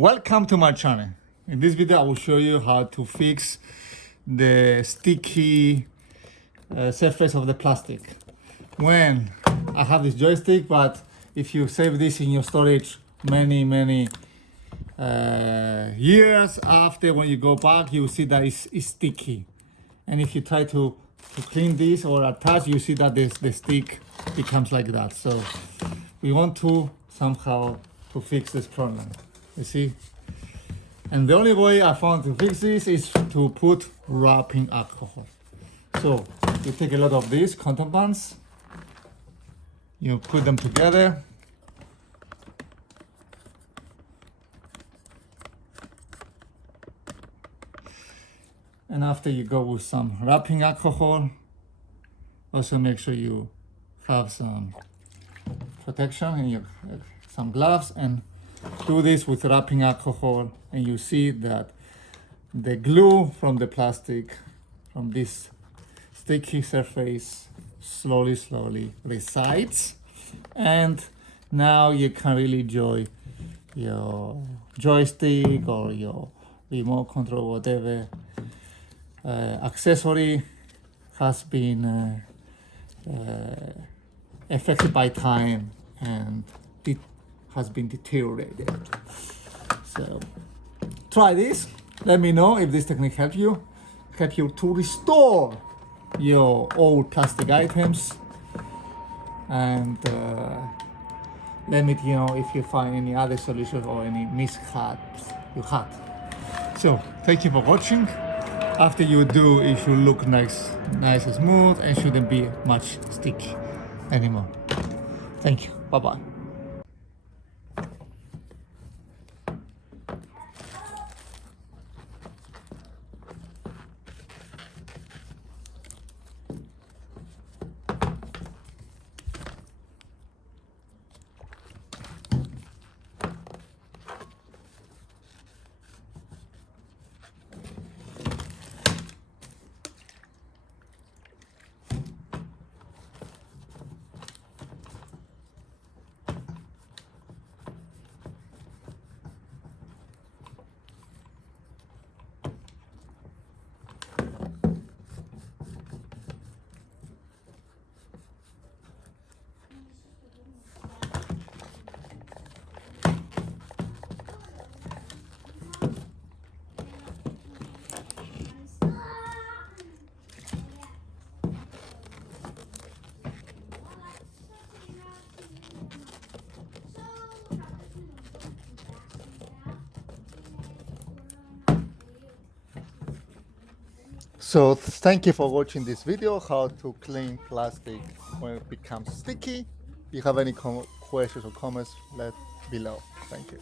Welcome to my channel. In this video I will show you how to fix the sticky surface of the plastic. When I have this joystick, but if you save this in your storage many years after, when you go back you see that it's sticky, and if you try to clean this or attach, you see that the stick becomes like that. So we want to somehow to fix this problem, you see. And the only way I found to fix this is to put wrapping alcohol. So you take a lot of these cotton buds, you put them together, and after you go with some wrapping alcohol, also make sure you have some protection and you some gloves, and do this with wrapping alcohol, and you see that the glue from the plastic, from this sticky surface, slowly resides, and now you can really enjoy your joystick or your remote control, whatever accessory has been affected by time and it has been deteriorated. So try this. Let me know if this technique help you to restore your old plastic items, and let me know if you find any other solutions or any mishaps you had. So thank you for watching. After you do, it should look nice and smooth, and shouldn't be much sticky anymore. Thank you. Bye bye. So thank you for watching this video, how to clean plastic when it becomes sticky. If you have any questions or comments, let below. Thank you.